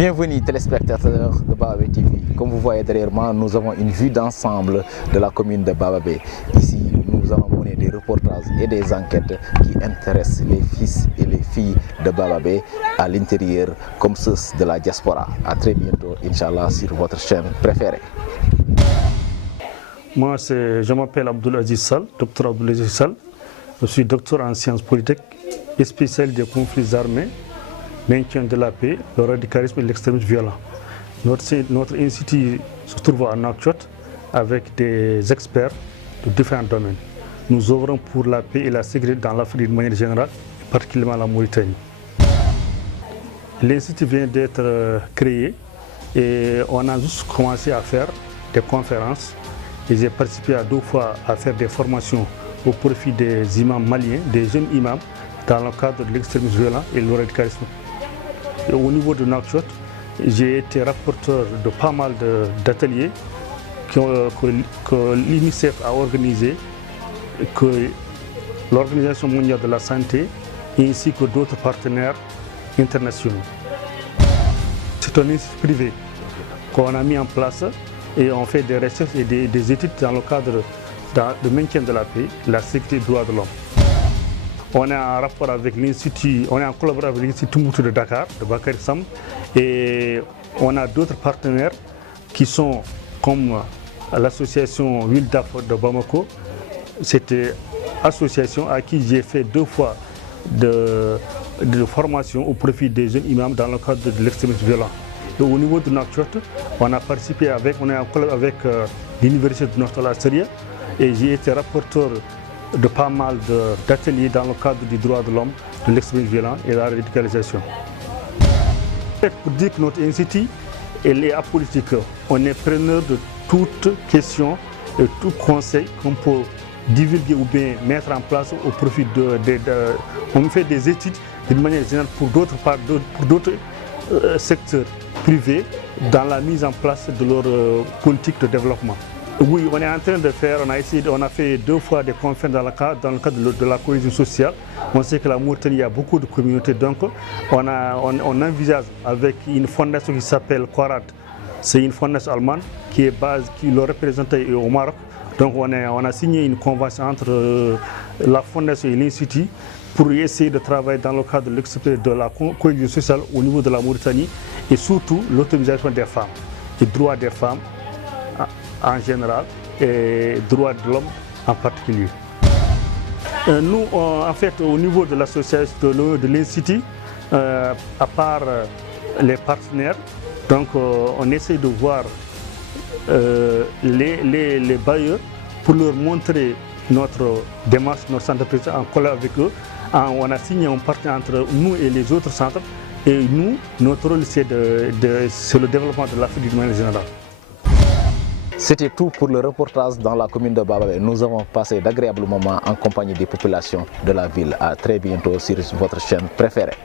Bienvenue téléspectateurs de Bababé TV. Comme vous voyez derrière moi, nous avons une vue d'ensemble de la commune de Bababé. Ici, nous allons mener des reportages et des enquêtes qui intéressent les fils et les filles de Bababé à l'intérieur comme ceux de la diaspora. A très bientôt, Inch'Allah, sur votre chaîne préférée. Moi, je m'appelle Abdoul Aziz Sall, docteur Abdoul Aziz Sall. Je suis docteur en sciences politiques et spécialiste des conflits armés, maintien de la paix, le radicalisme et l'extrémisme violent. Notre institut se trouve à Nouakchott avec des experts de différents domaines. Nous œuvrons pour la paix et la sécurité dans l'Afrique de manière générale, particulièrement la Mauritanie. L'institut vient d'être créé et on a juste commencé à faire des conférences. Et j'ai participé à 2 fois à faire des formations au profit des imams maliens, des jeunes imams, dans le cadre de l'extrémisme violent et le radicalisme. Et au niveau de Nouakchott, j'ai été rapporteur de pas mal d'ateliers que l'UNICEF a organisés, que l'Organisation mondiale de la santé ainsi que d'autres partenaires internationaux. C'est un institut privé qu'on a mis en place et on fait des recherches et des études dans le cadre de maintien de la paix, la sécurité et les droits de l'homme. On est en rapport avec l'Institut, on est en collaboration avec l'Institut Moutou de Dakar, de Bakary Sam, et on a d'autres partenaires qui sont comme l'association Wildaf de Bamako. C'était association à qui j'ai fait 2 fois de formation au profit des jeunes imams dans le cadre de l'extrémisme violent. Et au niveau de Nouakchott, on a participé on est en collaboration avec l'Université de Nouakchott et j'ai été rapporteur de pas mal d'ateliers dans le cadre du droit de l'homme, de l'extrémisme violent et de la radicalisation. Pour dire que notre institut est apolitique, on est preneur de toute question et tout conseil qu'on peut divulguer ou bien mettre en place au profit on fait des études d'une manière générale pour d'autres secteurs privés dans la mise en place de leur politique de développement. Oui, on est en train de faire, on a fait 2 fois des conférences dans le cadre de la cohésion sociale. On sait que la Mauritanie, il y a beaucoup de communautés, donc on envisage avec une fondation qui s'appelle Quarad. C'est une fondation allemande qui le représente au Maroc. Donc on a signé une convention entre la fondation et l'Institut pour essayer de travailler dans le cadre de la cohésion sociale au niveau de la Mauritanie et surtout l'autonomisation des femmes, les droits des femmes en général et droits de l'homme en particulier. Nous, en fait, au niveau de l'association de l'Institut, à part les partenaires, donc on essaie de voir les bailleurs pour leur montrer notre démarche, notre centre de présentation en collaboration avec eux. On a signé un partenariat entre nous et les autres centres et nous, notre rôle c'est le développement de l'Afrique de manière générale. C'était tout pour le reportage dans la commune de Bababé. Nous avons passé d'agréables moments en compagnie des populations de la ville. À très bientôt sur votre chaîne préférée.